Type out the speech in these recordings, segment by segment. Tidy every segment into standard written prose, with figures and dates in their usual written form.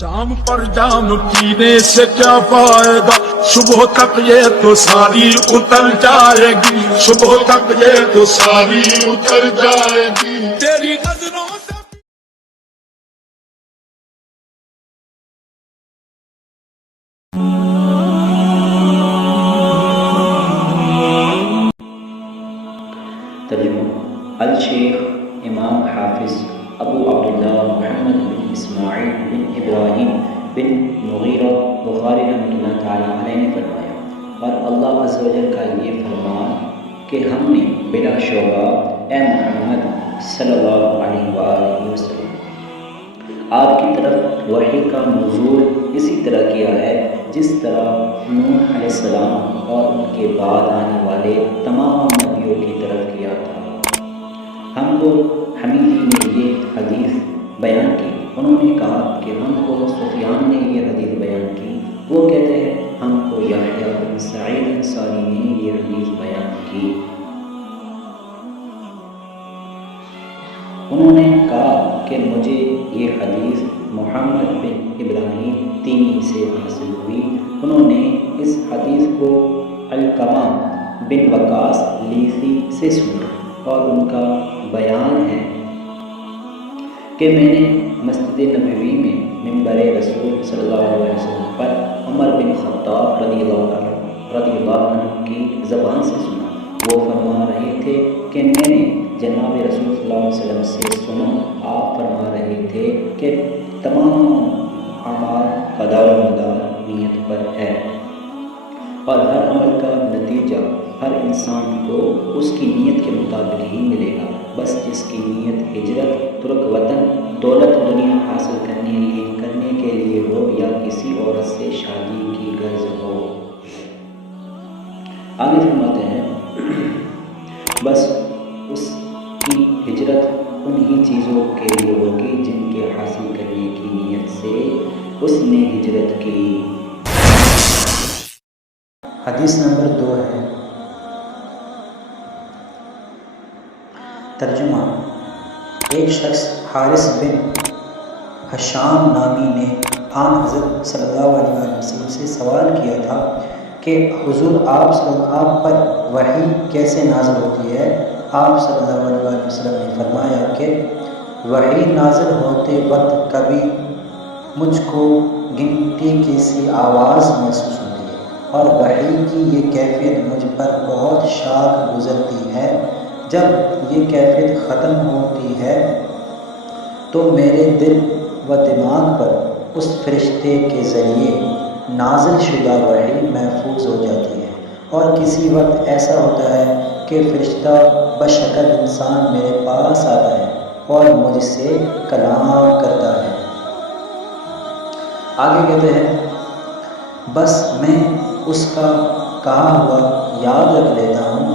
جام پر جام پینے سے کیا فائدہ، صبح تک یہ تو ساری اتر جائے گی، صبح تک یہ تو ساری اتر جائے گی تیری نظروں سے۔ ترجمہ الشیخ امام حافظ ابو عبداللہ محمد بن اسماعیل بن ابراہیم بن مغیرہ بخاری رحمۃ اللہ تعالیٰ علیہ نے فرمایا، اور اللہ عز و جل کا یہ فرمان کہ ہم نے بلا شبہ اے محمد صلی اللہ علیہ وآلہ وسلم آپ کی طرف وحی کا نزول اسی طرح کیا ہے جس طرح نوح علیہ السلام اور ان کے بعد آنے والے تمام نبیوں کی طرف کیا تھا۔ ہم کو حمیدی نے یہ حدیث بیان کی، انہوں نے کہا کہ ہم کو سفیان نے یہ حدیث بیان کی، وہ کہتے ہیں ہم کو یحییٰ بن سعید انصاری نے یہ حدیث بیان کی۔ انہوں نے کہا کہ مجھے یہ حدیث محمد بن ابراہیم تیمی سے حاصل ہوئی، انہوں نے اس حدیث کو علقمہ بن وقاص لیثی سے سنا، اور ان کا بیان ہے کہ میں نے مسجد نبوی میں منبر رسول صلی اللہ علیہ وسلم پر عمر بن خطاب رضی اللہ عنہ کی زبان سے سنا، وہ فرما رہے تھے کہ میں نے جناب رسول صلی اللہ علیہ وسلم سے سنا، آپ فرما رہے تھے کہ تمام اعمال کا دار و مدار نیت پر ہے، اور ہر عمل کا نتیجہ ہر انسان کو اس کی نیت کے مطابق ہی ملے گا، بس جس کی نیت ہجرت ترک وطن دولت دنیا حاصل کرنے کے لیے ہو یا کسی عورت سے شادی کی غرض ہو۔ آگے فرماتے ہیں بس اس کی ہجرت انہی چیزوں کے لیے ہوگی جن کے حاصل کرنے کی نیت سے اس نے ہجرت کی۔ حدیث نمبر 2 ہے۔ ترجمہ ایک شخص حارث بن حشام نامی نے آن حضرت صلی اللہ علیہ وسلم سے سوال کیا تھا کہ حضور آپ پر وحی کیسے نازل ہوتی ہے؟ آپ صلی اللہ علیہ وسلم نے فرمایا کہ وحی نازل ہوتے وقت کبھی مجھ کو گھنٹی کی سی آواز محسوس ہوتی ہے، اور وحی کی یہ کیفیت مجھ پر بہت شاک گزرتی ہے۔ جب یہ کیفیت ختم ہوتی ہے تو میرے دل و دماغ پر اس فرشتے کے ذریعے نازل شدہ وحی محفوظ ہو جاتی ہے، اور کسی وقت ایسا ہوتا ہے کہ فرشتہ بشکل انسان میرے پاس آتا ہے اور مجھ سے کلام کرتا ہے۔ آگے کہتے ہیں بس میں اس کا کہا ہوا یاد رکھ لیتا ہوں۔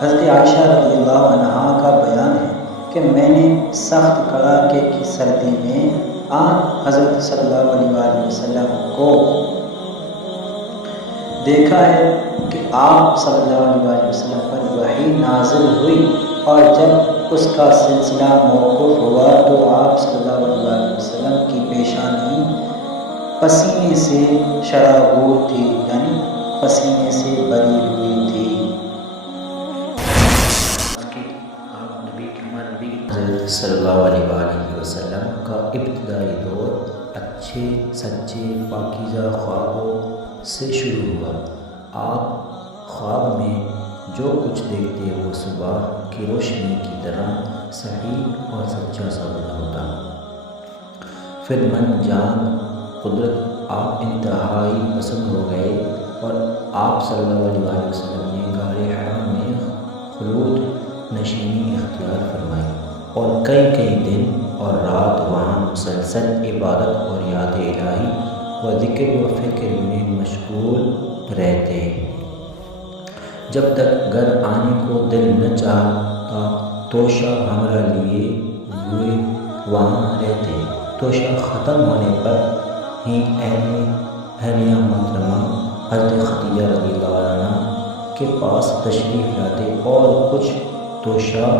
حضرت عائشہ رضی اللہ عنہا کا بیان ہے کہ میں نے سخت کڑاکے کی سردی میں آن حضرت صلی اللہ علیہ وسلم کو دیکھا ہے کہ آپ صلی اللہ علیہ وسلم پر وحی نازل ہوئی، اور جب اس کا سلسلہ موقوف ہوا تو آپ صلی اللہ علیہ وسلم کی پیشانی پسینے سے شرابور تھی، یعنی پسینے سے بری ہوئی تھی۔ حضرت صلی اللہ علیہ وآلہ وسلم کا ابتدائی دور اچھے سچے پاکیزہ خوابوں سے شروع ہوا۔ آپ خواب میں جو کچھ دیکھتے وہ صبح کی روشنی کی طرح صحیح اور سچا ثابت ہوتا۔ پھر من جان قدرت آپ انتہائی پسند ہو گئے، اور آپ صلی اللہ علیہ وسلم نے غار حرا میں خلوت نشینی اختیار فرمائی، اور کئی دن اور رات وہاں مسلسل عبادت اور یاد الہی و ذکر و فکر میں مشغول رہتے، جب تک گھر آنے کو دل نہ چاہتا۔ توشہ ہمارا لیے ہوئے وہاں رہتے، توشہ ختم ہونے پر ہی اہلیہ محترمہ حضرت خدیجہ رضی اللہ عنہ کے پاس تشریف لاتے، اور کچھ توشہ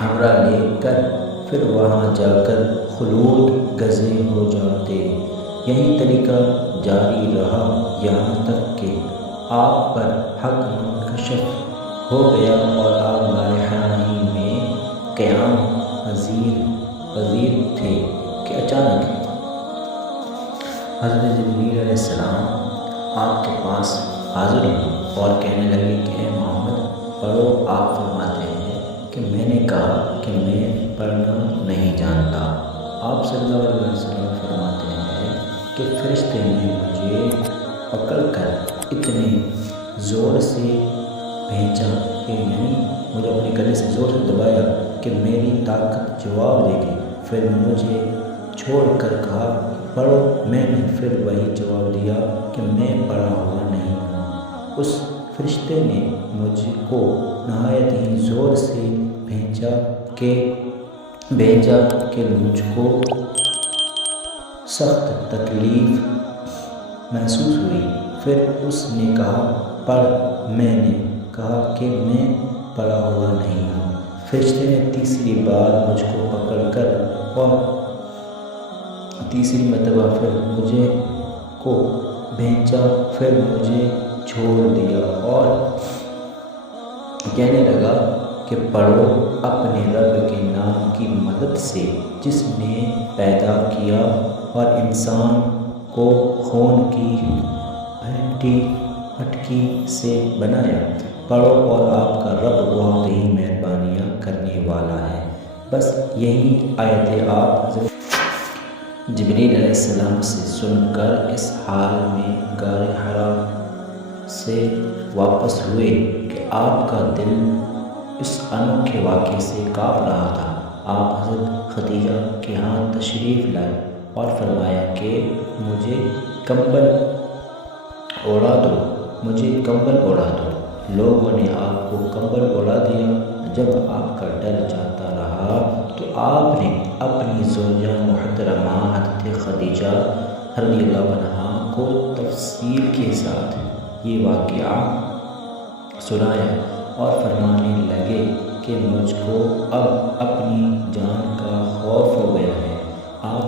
ہمراہ لے کر پھر وہاں جا کر خلوت گزے ہو جاتے۔ یہی طریقہ جاری رہا یہاں تک کہ آپ پر حق منکشف ہو گیا اور آپ لائحانی میں قیام پذیر تھے کہ اچانک حضرت جبریل علیہ السلام آپ کے پاس حاضر ہوئے اور کہنے لگے کہ اے محمد پڑھو۔ آپ فرماتے ہیں کہ میں نے کہا کہ میں پڑھنا نہیں جانتا۔ آپ صلی اللہ علیہ وسلم فرماتے ہیں کہ فرشتے نے مجھے پکڑ کر اتنے زور سے بھینچا کہ یعنی مجھے اپنے گلے سے زور سے دبایا کہ میری طاقت جواب دے گی، پھر مجھے چھوڑ کر کہا پڑھو۔ میں نے پھر وہی جواب دیا کہ میں پڑھا ہوا نہیں ہوں۔ اس فرشتے نے مجھ کو نہایت ہی زور سے بھینچا کہ مجھ کو سخت تکلیف محسوس ہوئی۔ پھر اس نے کہا پڑھ۔ میں نے کہا کہ میں پڑھا ہوا نہیں ہوں۔ فرشتے نے تیسری بار مجھ کو پکڑ کر اور تیسری مرتبہ پھر مجھے کو بھینچا، پھر مجھے چھوڑ دیا اور کہنے لگا کہ پڑھو اپنے رب کے نام کی مدد سے جس نے پیدا کیا اور انسان کو خون کی ہٹکی سے بنایا۔ پڑھو اور آپ کا رب بہت ہی مہربانیاں کرنے والا ہے۔ بس یہی آیت آپ جبریل علیہ السلام سے سن کر اس حال میں غار حرا سے واپس ہوئے کہ آپ کا دل اس انوکھے واقعے سے کانپ رہا تھا۔ آپ حضرت خدیجہ کے ہاں تشریف لائے اور فرمایا کہ مجھے کمبل اوڑھا دو۔ لوگوں نے آپ کو کمبل اوڑھا دیا۔ جب آپ کا ڈر جاتا رہا تو آپ نے اپنی زوجہ محترمہ حضرت خدیجہ رضی اللہ عنہا کو تفصیل کے ساتھ یہ واقعہ سنایا اور فرمانے لگے کہ مجھ کو اب اپنی جان کا خوف ہو گیا ہے۔ آپ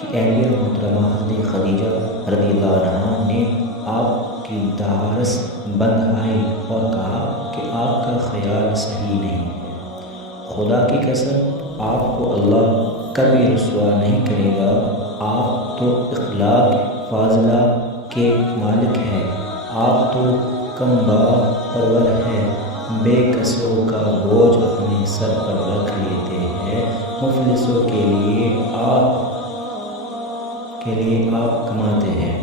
کی اہلیہ محترمہ حضرت خدیجہ رضی اللہ عنہا نے آپ کی دھارس بندھائی اور کہا کہ آپ کا خیال صحیح نہیں ہے۔ خدا کی قسم آپ کو اللہ کبھی رسوا نہیں کرے گا۔ آپ تو اخلاق فاضلہ کے مالک ہیں۔ آپ تو کم باغ پرور ہیں، بے کسوں کا بوجھ اپنے سر پر رکھ لیتے ہیں۔ مفلسوں کے لیے آپ کماتے ہیں۔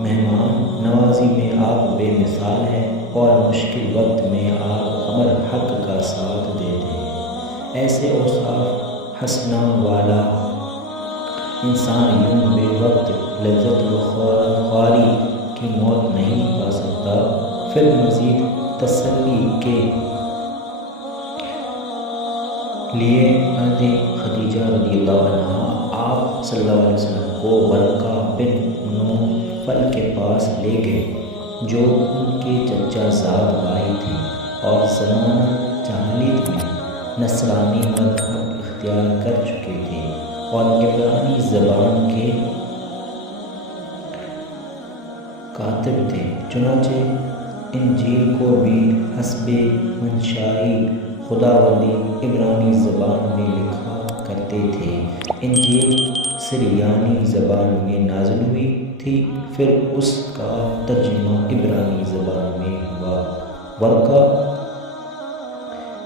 مہمان نوازی میں آپ بے مثال ہیں اور مشکل وقت میں آپ امر حق کا ساتھ دیتے ہیں۔ ایسے اوصاف حسنہ والا انسان یوں بے وقت لذت و خواری کی موت نہیں پا سکتا۔ پھر مزید تسلی کے لیے حضرت خدیجہ رضی اللہ عنہا آپ صلی اللہ علیہ وسلم کو ورقہ بن نوفل کے پاس لے گئے جو ان کے چچا زاد بھائی تھے اور زمانہ جاہلیت میں نصرانی مذہب اختیار کر چکے تھے اور عبرانی زبان کے کاتب تھے۔ چنانچہ انجیل کو بھی حسب منشائی خداوندی عبرانی زبان میں لکھا کرتے تھے۔ انجیل سریانی زبان میں نازل ہوئی تھی، پھر اس کا ترجمہ عبرانی زبان میں ہوا۔ ورقہ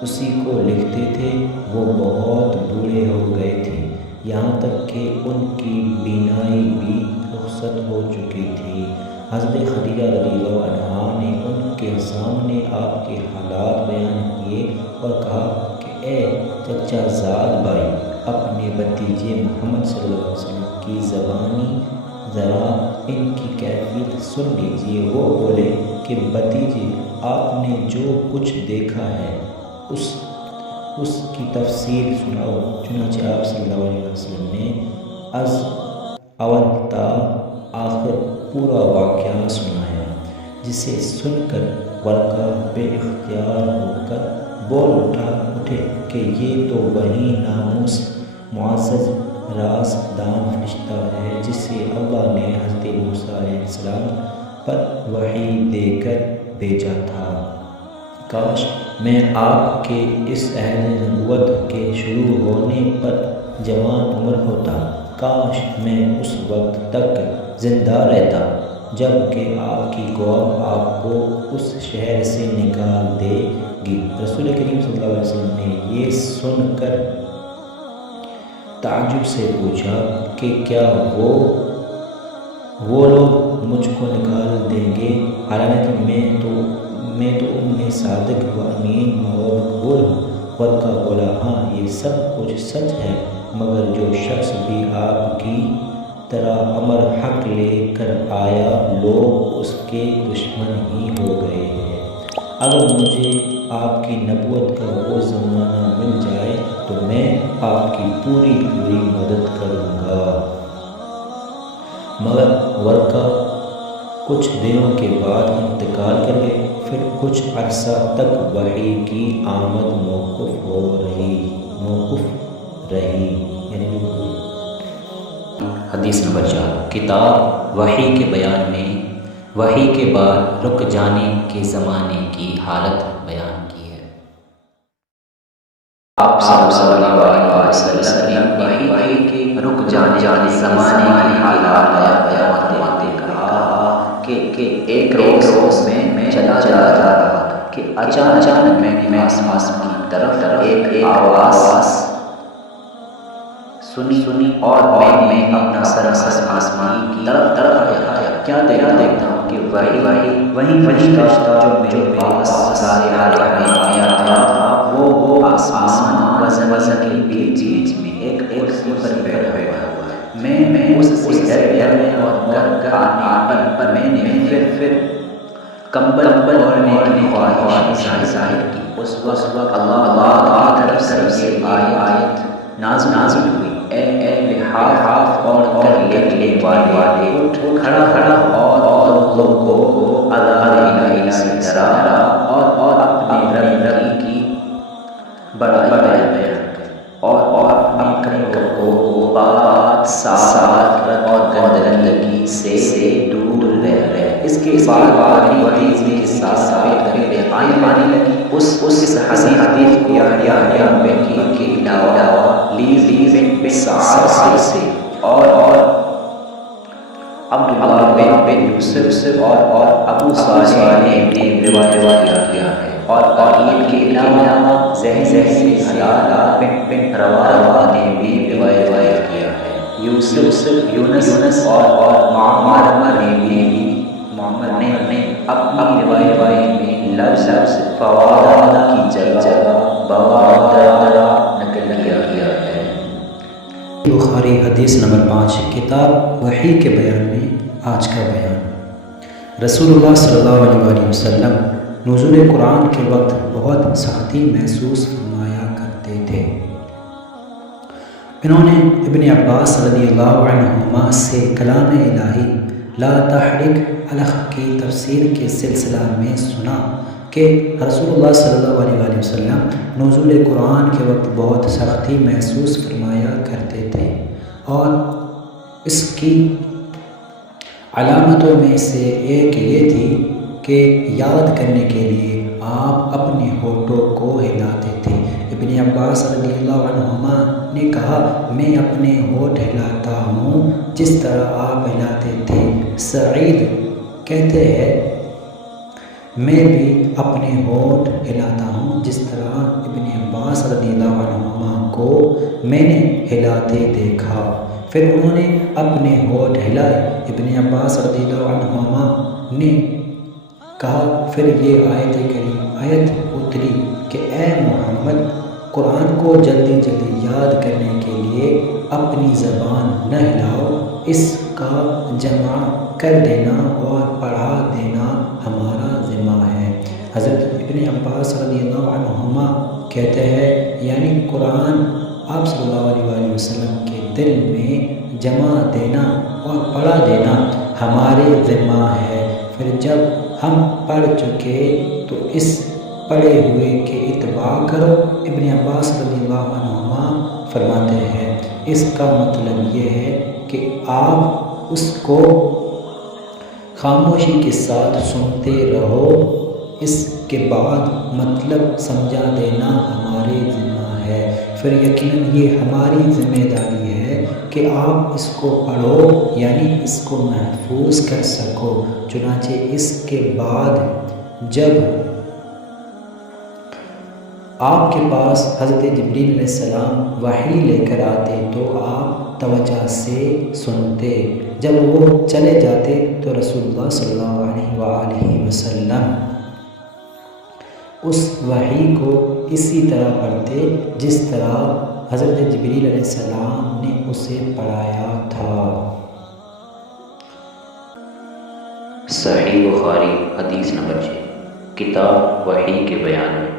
اسی کو لکھتے تھے۔ وہ بہت بوڑھے ہو گئے تھے، یہاں تک کہ ان کی بینائی بھی رخصت ہو چکی تھی۔ حضرت خدیجہ رضی اللہ عنہا نے ان کے سامنے آپ کے حالات بیان کیے اور کہا کہ اے چچا زاد بھائی، اپنے بھتیجے محمد صلی اللہ علیہ وسلم کی زبانی ذرا ان کی کیفیت سن لیجیے۔ وہ بولے کہ بھتیجے، آپ نے جو کچھ دیکھا ہے اس کی تفصیل سناؤ۔ چنانچہ آپ صلی اللہ علیہ وسلم نے از اول تا آخر پورا واقعہ سنایا، جسے سن کر ورقہ بے اختیار ہو کر بول اٹھے کہ یہ تو وہی ناموس معزز رازدان فرشتہ ہے جسے اللہ نے حضرت موسیٰ علیہ السلام پر وحی دے کر بھیجا تھا۔ کاش میں آپ کے اس عہد نبوت کے شروع ہونے پر جوان عمر ہوتا، کاش میں اس وقت تک زندہ رہتا جب کہ آپ کی قوم آپ کو اس شہر سے نکال دے گی۔ رسول کریم صلی اللہ علیہ وسلم نے یہ سن کر تعجب سے پوچھا کہ کیا وہ لوگ مجھ کو نکال دیں گے؟ حالانکہ میں تو ان میں صادق و امین و مقبول ہوں۔ ورقہ بولا، ہاں یہ سب کچھ سچ ہے، مگر جو شخص بھی آپ کی طرح امر حق لے کر آیا لوگ اس کے دشمن ہی ہو گئے ہیں۔ اگر مجھے آپ کی نبوت کا وہ زمانہ مل جائے تو میں آپ کی پوری مدد کروں گا۔ مگر ورقہ کچھ دنوں کے بعد انتقال کر گئے، پھر کچھ عرصہ تک وحی کی آمد موقوف رہی۔ حدیث نمبر 4، کتاب وحی کے بیان میں وحی کے بعد رک جانے کے زمانے کی حالت بیان کی ہے۔ آپ صلی اللہ علیہ وسلم نے وحی کے رک جانے زمانے کی حالات بیان کرتے کہا کہ ایک روز میں چلا جا رہا تھا کہ اچانک میں آسمان کی طرف ایک آواز سنی اور میں اپنا سر آسمان کی طرف کیا دیکھتا ہوں کہ وہی فرشتہ جو میرے پاس سارے حالات میں آیا تھا وہ آسمان وزن کے بیچ میں ایک کرسی پر بیٹھا ہوا ہے۔ میں اس دریا میں اور گھر آنے پر میں نے پھر کمبل اوڑھنے کی خواہش ظاہر کی۔ اس وقت اللہ کی طرف سے یہ آیت نازل ہوئی، اے لحاف اور لے والے اٹھ کھڑا اور لوگوں کو عذاب الہی سے ڈرا اور اپنے رب کی بڑائی بیان کر اور اپنے کو بات ساتھ اور گندگی سے دور رہے۔ اس کے بعد حدیث کے ساتھ آنے لگی اس حدیث کو یحییٰ کے علاوہ لیز بن سعد سے اور عبداللہ بن یوسف اور ابو صالح نے روایت کیا ہے، اور ان کے علاوہ زہر سے حلال بن روا نے بھی روایت کیا ہے۔ یونس اور معمر نے اپنی روایت میں لفظ فواد کی جگہ بوادہ نقل کیا ہے۔ بخاری حدیث نمبر 5، کتاب وحی کے بیان میں آج کا بیان۔ رسول اللہ صلی اللہ علیہ وسلم نزول قرآن کے وقت بہت سختی محسوس فرمایا کرتے تھے۔ انہوں نے ابن عباس رضی اللہ عنہما سے کلام الہی لا تحرک الخ کی تفسیر کے سلسلہ میں سنا کہ رسول اللہ صلی اللہ علیہ وسلم نزول قرآن کے وقت بہت سختی محسوس فرمایا کرتے تھے، اور اس کی علامتوں میں سے ایک یہ تھی کہ یاد کرنے کے لیے آپ اپنے ہونٹوں کو ہلاتے تھے۔ ابن عباس رضی اللہ عنہما نے کہا، میں اپنے ہونٹ ہلاتا ہوں جس طرح آپ ہلاتے تھے۔ سعید کہتے ہیں، میں بھی اپنے ہونٹ ہلاتا ہوں جس طرح ابن عباس رضی اللہ عنہما کو میں نے ہلاتے دیکھا۔ پھر انہوں نے اپنے ہونٹ ہلائے۔ ابن عباس رضی اللہ عنہما نے کہا، پھر یہ آیت اتری کہ اے محمد، قرآن کو جلدی یاد کرنے کے لیے اپنی زبان نہ ہلاؤ، اس کا جمع کر دینا اور پڑھا دینا ہمارا ذمہ ہے۔ حضرت ابن عباس رضی اللہ عنہما کہتے ہیں، یعنی قرآن آپ صلی اللہ علیہ وسلم کے دل میں جمع دینا اور پڑھا دینا ہمارے ذمہ ہے۔ پھر جب ہم پڑھ چکے تو اس پڑھے ہوئے کے اتباع کرو۔ ابن عباس رضی اللہ عنہما فرماتے ہیں، اس کا مطلب یہ ہے کہ آپ اس کو خاموشی کے ساتھ سنتے رہو، اس کے بعد مطلب سمجھا دینا ہمارے ذمہ ہے۔ پھر یقیناً یہ ہماری ذمہ داری ہے کہ آپ اس کو پڑھو، یعنی اس کو محفوظ کر سکو۔ چنانچہ اس کے بعد جب آپ کے پاس حضرت جبریل علیہ السلام وحی لے کر آتے تو آپ توجہ سے سنتے، جب وہ چلے جاتے تو رسول اللہ صلی اللہ علیہ وآلہ وسلم اس وحی کو اسی طرح پڑھتے جس طرح حضرت جبریل علیہ السلام نے اسے پڑھایا تھا۔ صحیح بخاری حدیث نمبر 6 کتاب وحی کے بیان میں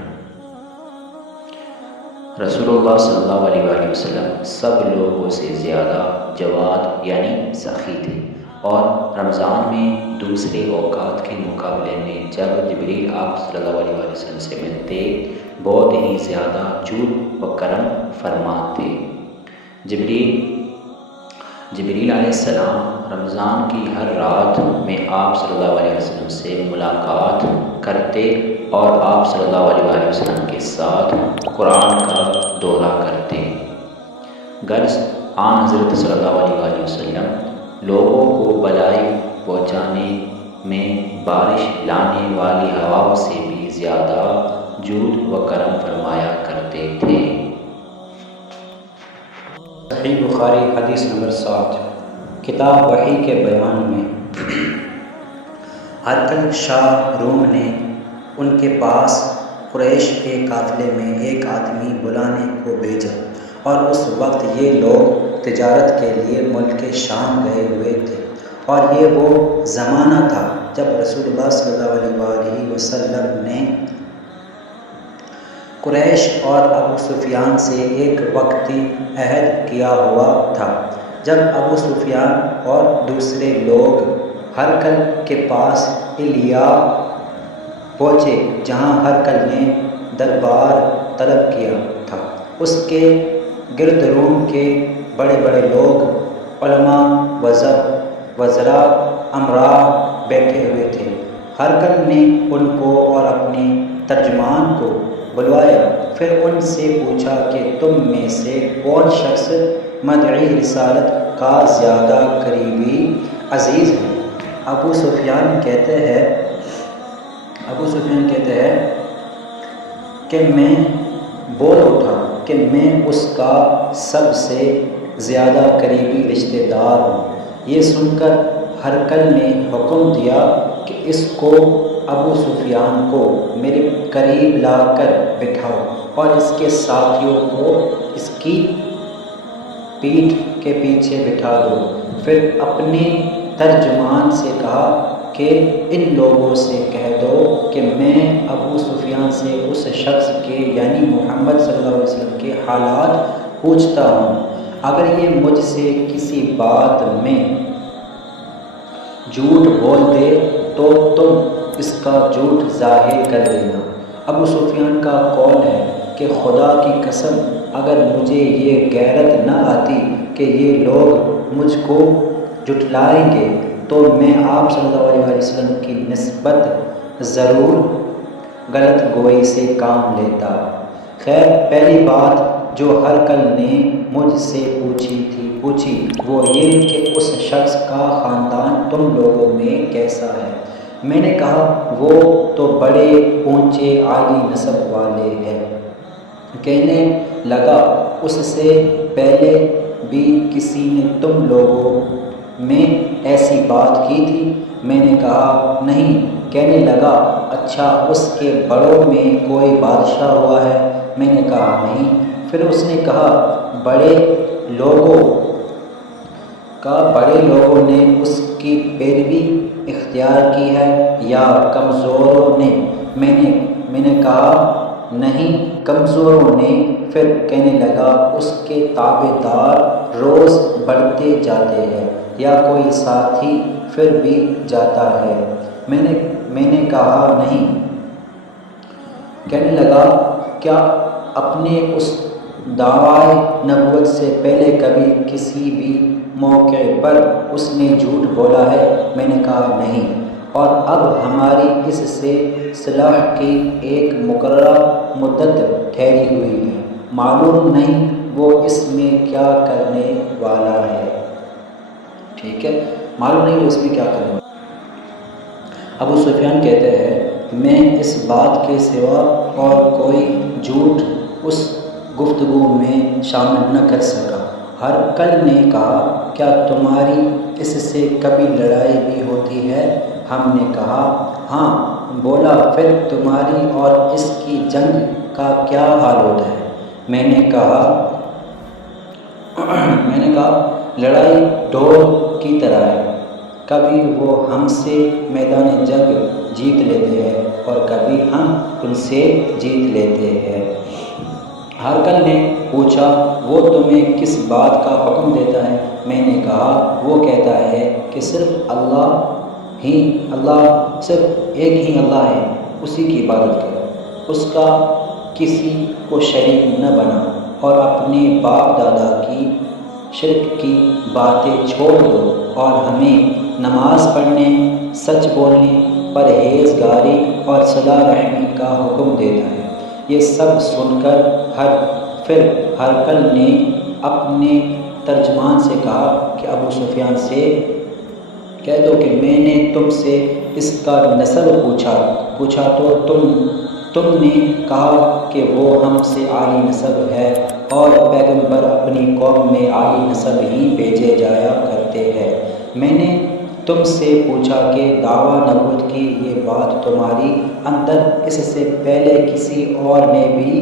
رسول اللہ صلی اللہ علیہ وآلہ وسلم سب لوگوں سے زیادہ جواد یعنی سخی تھے، اور رمضان میں دوسرے اوقات کے مقابلے میں جب جبریل آپ صلی اللہ علیہ وآلہ وسلم سے ملتے بہت ہی زیادہ جود و کرم فرماتے۔ جبریل علیہ السلام رمضان کی ہر رات میں آپ صلی اللہ علیہ وسلم سے ملاقات کرتے اور آپ صلی اللہ علیہ وآلہ وسلم کے ساتھ قرآن کا دورہ کرتے۔ غرض آن حضرت صلی اللہ علیہ وآلہ وسلم لوگوں کو بلائی پہنچانے میں بارش لانے والی ہواؤں سے بھی زیادہ جود و کرم فرمایا کرتے تھے۔ صحیح بخاری حدیث نمبر 7 کتاب وحی کے بیان میں ہرقل شاہ روم نے ان کے پاس قریش کے قافلے میں ایک آدمی بلانے کو بھیجا، اور اس وقت یہ لوگ تجارت کے لیے ملک شام گئے ہوئے تھے، اور یہ وہ زمانہ تھا جب رسول اللہ صلی اللہ علیہ وآلہ وسلم نے قریش اور ابو سفیان سے ایک وقتی عہد کیا ہوا تھا۔ جب ابو سفیان اور دوسرے لوگ ہرقل کے پاس الیا پہنچے جہاں ہرقل نے دربار طلب کیا تھا، اس کے گرد روم کے بڑے بڑے لوگ، علماء، وزراء، امراء بیٹھے ہوئے تھے۔ ہرقل نے ان کو اور اپنے ترجمان کو بلوایا، پھر ان سے پوچھا کہ تم میں سے کون شخص مدعی رسالت کا زیادہ قریبی عزیز ہے؟ ابو سفیان کہتے ہیں کہ میں بول اٹھا کہ میں اس کا سب سے زیادہ قریبی رشتہ دار ہوں۔ یہ سن کر ہرقل نے حکم دیا کہ اس کو ابو سفیان کو میرے قریب لا کر بٹھاؤ اور اس کے ساتھیوں کو اس کی پیٹھ کے پیچھے بٹھا دو۔ پھر اپنے ترجمان سے کہا کہ ان لوگوں سے کہہ دو کہ میں ابو سفیان سے اس شخص کے یعنی محمد صلی اللہ علیہ وسلم کے حالات پوچھتا ہوں، اگر یہ مجھ سے کسی بات میں جھوٹ بول دے تو تم اس کا جھوٹ ظاہر کر دینا۔ ابو سفیان کا قول ہے کہ خدا کی قسم اگر مجھے یہ غیرت نہ آتی کہ یہ لوگ مجھ کو جھٹلائیں گے تو میں آپ صلی اللہ علیہ وسلم کی نسبت ضرور غلط گوئی سے کام لیتا۔ خیر، پہلی بات جو ہرقل نے مجھ سے پوچھی وہ یہ کہ اس شخص کا خاندان تم لوگوں میں کیسا ہے؟ میں نے کہا وہ تو بڑے اونچے عالی نسب والے ہیں۔ کہنے لگا اس سے پہلے بھی کسی نے تم لوگوں میں ایسی بات کی تھی؟ میں نے کہا نہیں۔ کہنے لگا اچھا اس کے بڑوں میں کوئی بادشاہ ہوا ہے؟ میں نے کہا نہیں۔ پھر اس نے کہا بڑے لوگوں نے اس کی پیروی اختیار کی ہے یا کمزوروں نے؟ میں نے کہا نہیں، کمزوروں نے۔ پھر کہنے لگا اس کے تابع دار روز بڑھتے جاتے ہیں یا کوئی ساتھی پھر بھی جاتا ہے؟ میں نے کہا نہیں۔ کہنے لگا کیا اپنے اس دعوی نبوت سے پہلے کبھی کسی بھی موقع پر اس نے جھوٹ بولا ہے؟ میں نے کہا نہیں، اور اب ہماری اس سے صلح کی ایک مقررہ مدت ٹھہری ہوئی ہے، معلوم نہیں وہ اس میں کیا کرنے والا ہے۔ ٹھیک ہے، معلوم نہیں وہ اس میں کیا کرنے والا ہے۔ ابو سفیان کہتے ہیں میں اس بات کے سوا اور کوئی جھوٹ اس گفتگو میں شامل نہ کر سکا۔ ہرقل نے کہا کیا تمہاری اس سے کبھی لڑائی بھی ہوتی ہے؟ ہم نے کہا ہاں۔ بولا پھر تمہاری اور اس کی جنگ کا کیا حال ہوتا ہے؟ میں نے کہا لڑائی ڈھول کی طرح ہے، کبھی وہ ہم سے میدان جنگ جیت لیتے ہیں اور کبھی ہم ان سے جیت لیتے ہیں۔ ہرقل نے پوچھا وہ تمہیں کس بات کا حکم دیتا ہے؟ میں نے کہا وہ کہتا ہے کہ صرف ایک ہی اللہ ہے، اسی کی عبادت کرو، اس کا کسی کو شریک نہ بنا، اور اپنے باپ دادا کی شرک کی باتیں چھوڑ دو، اور ہمیں نماز پڑھنے، سچ بولنے، پرہیزگاری اور صلہ رحمی کا حکم دیتا ہے۔ یہ سب سن کر پھر ہرقل نے اپنے ترجمان سے کہا کہ ابو سفیان سے کہہ دو کہ میں نے تم سے اس کا نسب پوچھا تو تم نے کہا کہ وہ ہم سے عالی نسب ہے، اور پیغمبر اپنی قوم میں عالی نسب ہی بھیجے جایا کرتے ہیں۔ میں نے تم سے پوچھا کہ دعویٰ نبوت کی یہ بات تمہاری اندر اس سے پہلے کسی اور نے بھی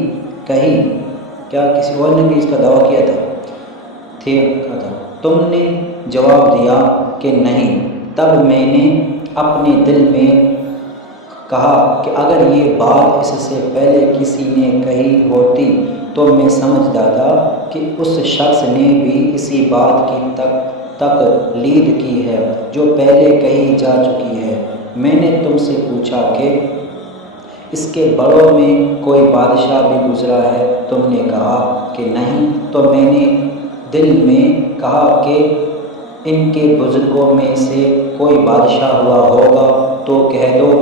کہی؟ کیا کسی اور نے بھی اس کا دعویٰ کیا تھا؟ تم نے جواب دیا کہ نہیں۔ تب میں نے اپنے دل میں کہا کہ اگر یہ بات اس سے پہلے کسی نے کہی ہوتی تو میں سمجھ جاتا کہ اس شخص نے بھی اسی بات کی تقلید کی ہے جو پہلے کہی جا چکی ہے۔ میں نے تم سے پوچھا کہ اس کے بڑوں میں کوئی بادشاہ بھی گزرا ہے؟ تم نے کہا کہ نہیں۔ تو میں نے دل میں کہا کہ ان کے بزرگوں میں سے کوئی بادشاہ ہوا ہوگا تو کہہ دوں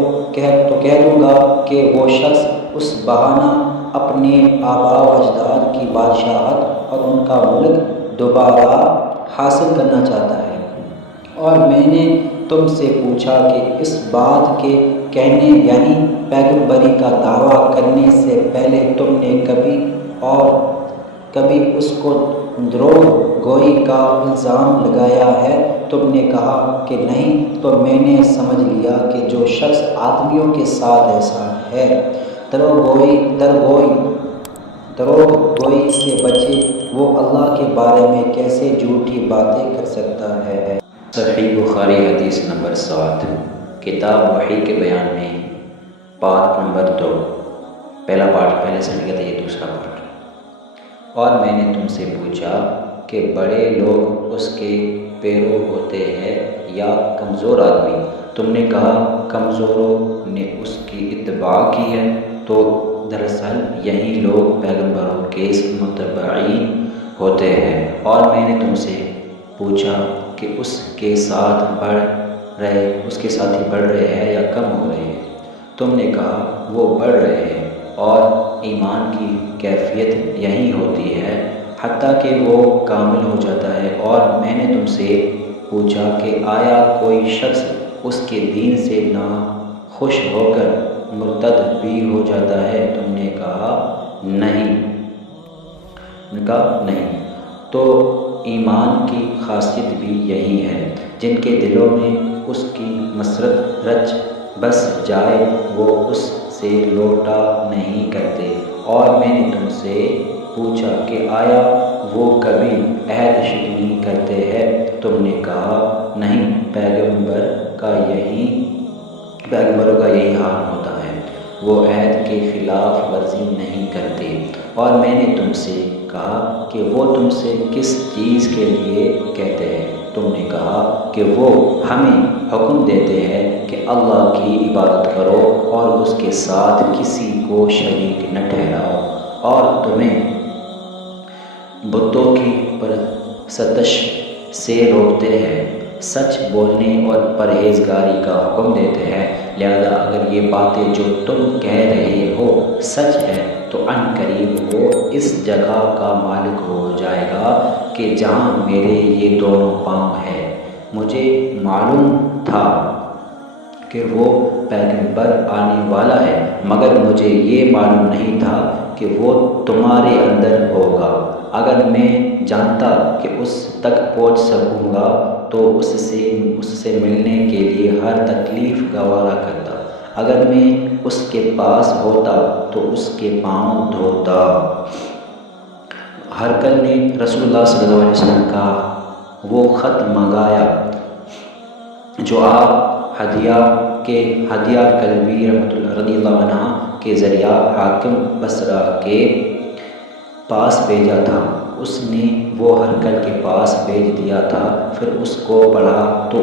گا کہ وہ شخص اس بہانہ اپنے آباء و اجداد کی بادشاہت اور ان کا ملک دوبارہ حاصل کرنا چاہتا ہے۔ اور میں نے تم سے پوچھا کہ اس بات کے کہنے یعنی پیغمبری کا دعویٰ کرنے سے پہلے تم نے کبھی اس کو دروغ گوئی کا الزام لگایا ہے؟ تم نے کہا کہ نہیں۔ تو میں نے سمجھ لیا کہ جو شخص آدمیوں کے ساتھ ایسا ہے دروغ گوئی سے بچے، وہ اللہ کے بارے میں کیسے جھوٹی باتیں کر سکتا ہے؟ صحیح بخاری حدیث نمبر 7، کتاب وحی کے بیان میں پارٹ نمبر 2، پہلا پارٹ پہلے سے لکھا تھا، یہ دوسرا پارٹ۔ اور میں نے تم سے پوچھا کہ بڑے لوگ اس کے پیرو ہوتے ہیں یا کمزور آدمی؟ تم نے کہا کمزوروں نے اس کی اتباع کی ہے۔ تو دراصل یہی لوگ پیغمبروں کے متبعین ہوتے ہیں۔ اور میں نے تم سے پوچھا کہ اس کے ساتھ ہی بڑھ رہے ہیں یا کم ہو رہے ہیں؟ تم نے کہا وہ بڑھ رہے ہیں، اور ایمان کی کیفیت یہی ہوتی ہے حتیٰ کہ وہ کامل ہو جاتا ہے۔ اور میں نے تم سے پوچھا کہ آیا کوئی شخص اس کے دین سے ناخوش ہو کر مرتد بھی ہو جاتا ہے؟ تم نے کہا نہیں۔ تو ایمان کی خاصیت بھی یہی ہے، جن کے دلوں میں اس کی مسرت رچ بس جائے وہ اس سے لوٹا نہیں کرتے۔ اور میں نے تم سے پوچھا کہ آیا وہ کبھی عہد شکنی کرتے ہیں؟ تم نے کہا نہیں، پیغمبروں کا یہی حال ہوتا ہے، وہ عہد کے خلاف ورزی نہیں کرتے۔ اور میں نے تم سے کہا کہ وہ تم سے کس چیز کے لیے کہتے ہیں؟ تم نے کہا کہ وہ ہمیں حکم دیتے ہیں کہ اللہ کی عبادت کرو اور اس کے ساتھ کسی کو شریک نہ ٹھہراؤ، اور تمہیں بتوں کی پرستش سے روکتے ہیں، سچ بولنے اور پرہیزگاری کا حکم دیتے ہیں۔ لہذا اگر یہ باتیں جو تم کہہ رہے ہو سچ ہے تو عن قریب وہ اس جگہ کا مالک ہو جائے گا کہ جہاں میرے یہ دونوں پاؤں ہیں۔ مجھے معلوم تھا کہ وہ پیغمبر آنے والا ہے، مگر مجھے یہ معلوم نہیں تھا کہ وہ تمہارے اندر ہوگا۔ اگر میں جانتا کہ اس تک پہنچ سکوں گا تو اس سے ملنے کے لیے ہر تکلیف گوارا کرتا۔ اگر میں اس کے پاس ہوتا تو اس کے پاؤں دھوتا۔ ہرقل نے رسول اللہ صلی اللہ علیہ وسلم کا وہ خط منگایا جو آپ ہدیہ کلبی رضی اللہ عنہ کے ذریعہ حاکم بصرہ کے پاس بھیجا تھا۔ اس نے وہ ہرقل کے پاس بھیج دیا تھا۔ پھر اس کو پڑھا تو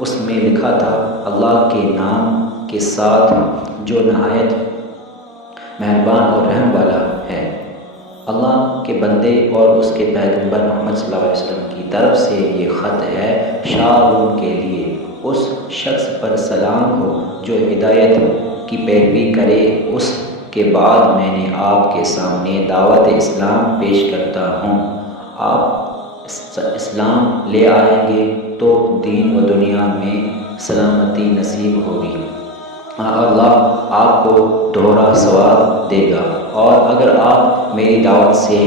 اس میں لکھا تھا، اللہ کے نام کے ساتھ جو نہایت مہربان اور رحم والا ہے۔ اللہ کے بندے اور اس کے پیغمبر محمد صلی اللہ علیہ وسلم کی طرف سے یہ خط ہے، شاہ روم کے لیے۔ اس شخص پر سلام ہو جو ہدایت کی پیروی کرے۔ اس کے بعد میں نے آپ کے سامنے دعوت اسلام پیش کرتا ہوں۔ آپ اسلام لے آئیں گے تو دین و دنیا میں سلامتی نصیب ہوگی، اللہ آپ کو دوہرا ثواب دے گا، اور اگر آپ میری دعوت سے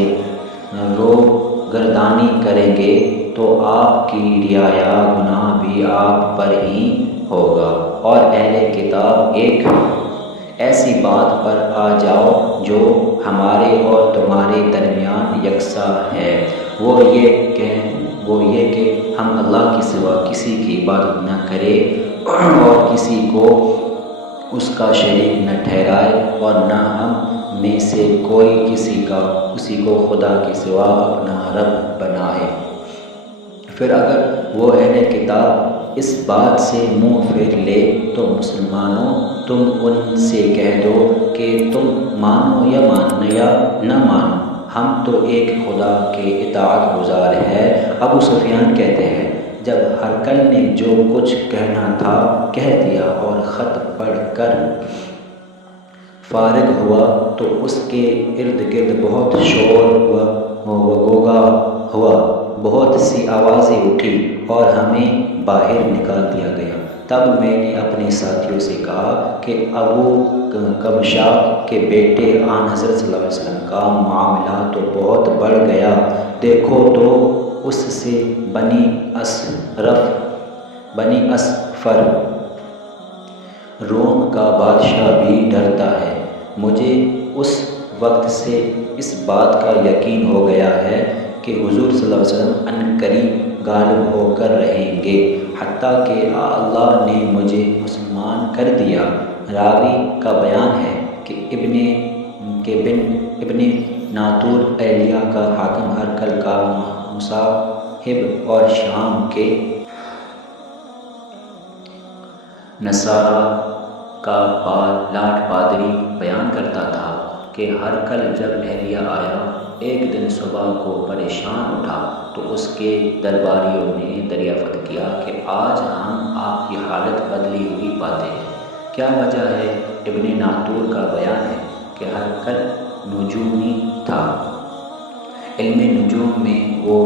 روگردانی کریں گے تو آپ کی رعایا گناہ بھی آپ پر ہی ہوگا۔ اور اہل کتاب ایک ایسی بات پر آ جاؤ جو ہمارے اور تمہارے درمیان یکساں ہے، وہ یہ کہ ہم اللہ کے سوا کسی کی عبادت نہ کریں اور کسی کو اس کا شریک نہ ٹھہرائے، اور نہ ہم میں سے کوئی کسی کو خدا کے سوا اپنا رب بنائے۔ پھر اگر وہ اہل کتاب اس بات سے منہ پھیر لے تو مسلمانوں تم ان سے کہہ دو کہ تم مانو یا نہ مانو، ہم تو ایک خدا کے اطاعت گزار ہیں۔ ابو سفیان کہتے ہیں، جب ہرقل نے جو کچھ کہنا تھا کہہ دیا اور خط پڑھ کر فارغ ہوا تو اس کے ارد گرد بہت شور و غوغا ہوا، بہت سی آوازیں اٹھی اور ہمیں باہر نکال دیا گیا۔ تب میں نے اپنے ساتھیوں سے کہا کہ ابو کبشہ کے بیٹے آن حضرت صلی اللہ علیہ وسلم کا معاملہ تو بہت بڑھ گیا، دیکھو تو اس سے بنی اصفر روم کا بادشاہ بھی ڈرتا ہے۔ مجھے اس وقت سے اس بات کا یقین ہو گیا ہے کہ حضور صلی اللہ علیہ وسلم عنقریب غالب ہو کر رہیں گے، حتیٰ کہ اللہ نے مجھے مسلمان کر دیا۔ راوی کا بیان ہے کہ ابن ناطور ایلیہ کا حاکم ہرقل کا مصاحب اور شام کے نصارہ کا لاٹ پادری بیان کرتا تھا کہ ہرقل جب ایلیہ آیا ایک دن صبح کو پریشان اٹھا تو اس کے درباریوں نے دریافت کیا کہ آج ہم آپ کی حالت بدلی ہوئی پاتے ہیں، کیا وجہ ہے؟ ابن ناطور کا بیان ہے کہ ہرقل نجومی تھا، علم نجوم میں وہ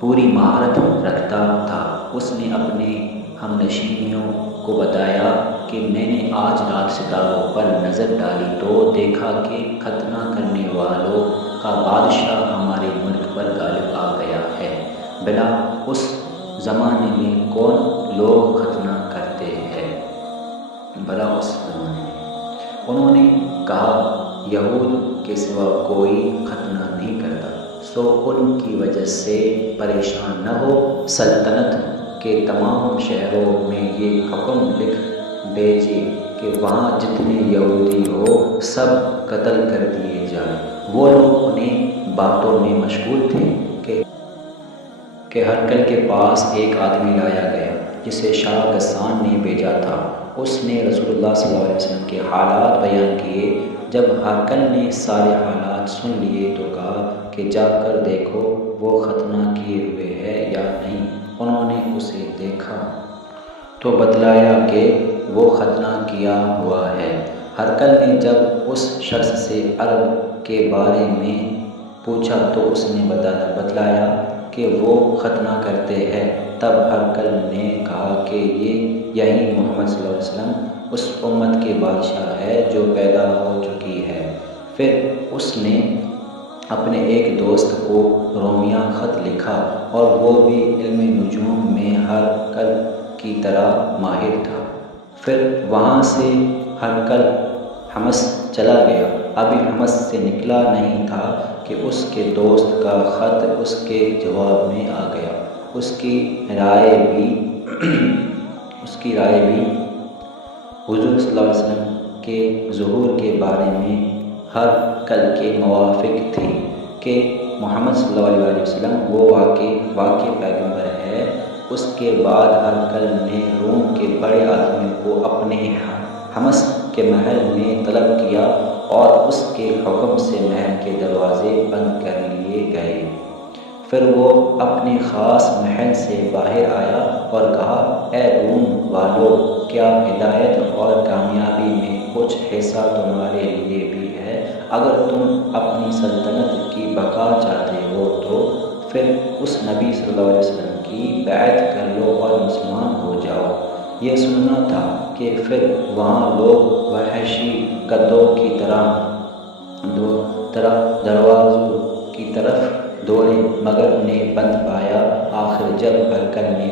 پوری مہارت رکھتا تھا۔ اس نے اپنے ہمنشینیوں کو بتایا کہ میں نے آج رات ستاروں پر نظر ڈالی تو دیکھا کہ ختنہ کرنے والوں کا بادشاہ ہمارے ملک پر غالب آ گیا ہے۔ بلا اس زمانے میں کون لوگ ختنہ کرتے ہیں؟ انہوں نے کہا یہود کے سوا کوئی ختنہ نہیں کرتا، سو ان کی وجہ سے پریشان نہ ہو۔ سلطنت کے تمام شہروں میں یہ حکم لکھ بھیجے کہ وہاں جتنے یہودی ہو سب قتل کر دیے جائیں۔ وہ لوگ انہیں باتوں میں مشغول تھے کہ ہرقل کے پاس ایک آدمی لایا گیا جسے شاہ غسان نے بھیجا تھا۔ اس نے رسول اللہ صلی اللہ علیہ وسلم کے حالات بیان کیے۔ جب ہرقل نے سارے حالات بیانات سن لیے تو کہا کہ جا کر دیکھو وہ ختنہ کیے ہوئے ہے یا نہیں۔ انہوں نے اسے دیکھا تو بتلایا کہ وہ ختنہ کیا ہوا ہے۔ ہرقل نے جب اس شخص سے عرب کے بارے میں پوچھا تو اس نے بتلایا کہ وہ ختنہ کرتے ہیں۔ تب ہرقل نے کہا کہ یہی محمد صلی اللہ علیہ وسلم اس امت کے بادشاہ ہے جو پیدا ہو چکی ہے۔ پھر اس نے اپنے ایک دوست کو رومیہ خط لکھا اور وہ بھی علم نجوم میں ہرقل کی طرح ماہر تھا۔ پھر وہاں سے ہرقل حمص چلا گیا۔ ابھی حمص سے نکلا نہیں تھا کہ اس کے دوست کا خط اس کے جواب میں آ گیا۔ اس کی رائے بھی حضور صلی اللہ علیہ وسلم کے ظہور کے بارے میں ہرقل کے موافق تھی کہ محمد صلی اللہ علیہ وسلم وہ واقعی پیغمبر ہے۔ اس کے بعد ہرقل نے روم کے بڑے آدمی کو اپنے حمص کے محل میں طلب کیا اور اس کے حکم سے محل کے دروازے بند کر لیے گئے۔ پھر وہ اپنے خاص محل سے باہر آیا اور کہا، اے روم والو، کیا ہدایت اور کامیابی میں کچھ حصہ تمہارے لیے بھی ہے؟ اگر تم اپنی سلطنت کی بقا چاہتے ہو تو پھر اس نبی صلی اللہ علیہ وسلم کی بیعت کر لو اور مسلمان ہو جاؤ۔ یہ سننا تھا کہ پھر وہاں لوگ وحشی گدھوں کی طرح دروازوں کی طرف دوڑے مگر انہیں بند پایا۔ آخر جب ہرقل نے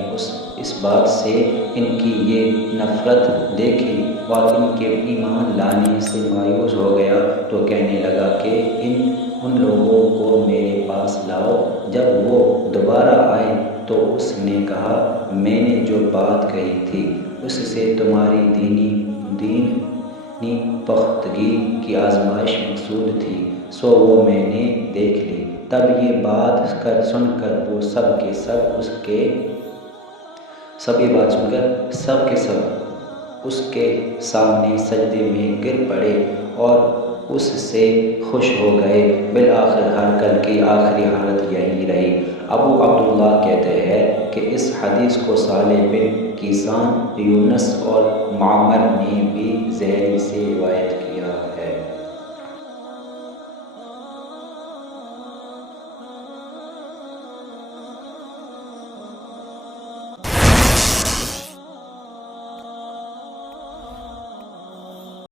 اس بات سے ان کی یہ نفرت دیکھی اور ان کے ایمان لانے سے مایوس ہو گیا تو کہنے لگا کہ ان لوگوں کو میرے پاس لاؤ۔ جب وہ دوبارہ آئے تو اس نے کہا، میں نے جو بات کہی تھی اس سے تمہاری دینی پختگی کی آزمائش مقصود تھی، سو وہ میں نے دیکھ لی۔ تب یہ بات سن کر وہ سب کے سب اس کے سامنے سجدے میں گر پڑے اور اس سے خوش ہو گئے۔ بالآخر ہرقل کی آخری حالت یہی رہی۔ ابو عبداللہ کہتے ہیں کہ اس حدیث کو صالح بن کیسان، یونس اور معمر نے بھی زہری سے روایت کیا ہے۔